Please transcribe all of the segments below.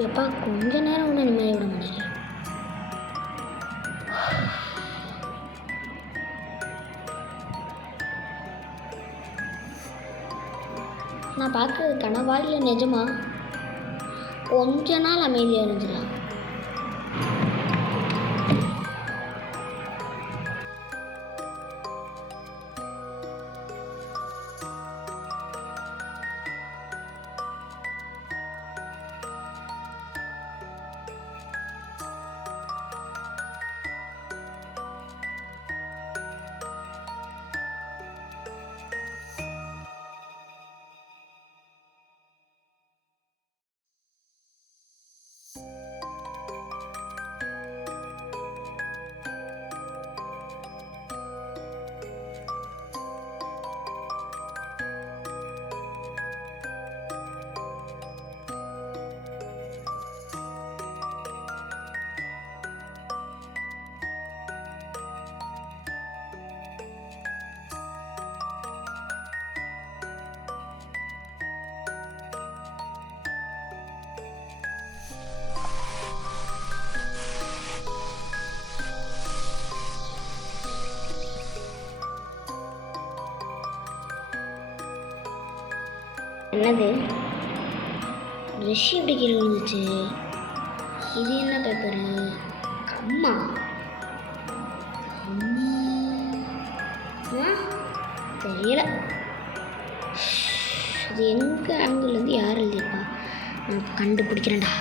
எப்பா கொஞ்ச நேரம் கூட நிம்மதி விட முடியல. நான் பார்க்குறது கனவா இல்லை நிஜமா? கொஞ்ச நாள் அமைதியாக இருந்துடலாம். என்னது ப்ரெஷ் எப்படி கீழே விழுந்துச்சு? இது என்ன பேப்பரு? அம்மா தெரியல. இது எங்கே ஆங்கிள்லேருந்து யார் எழுதியிருப்பா? நான் கண்டுபிடிக்கிறேன்டா.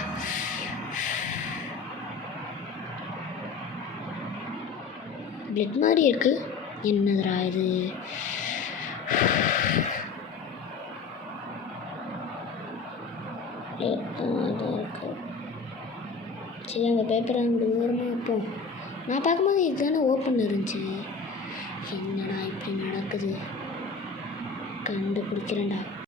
பிளட் மாதிரி இருக்கு. என்னதுடா இது? சரி, அந்த பேப்பரை அங்கே ஓரமாக வைப்போம். நான் பார்க்கும்போது இதுதானே ஓப்பன் இருந்துச்சு. என்னடா இப்படி நடக்குது? கண்டுபிடிக்கிறேன்டா.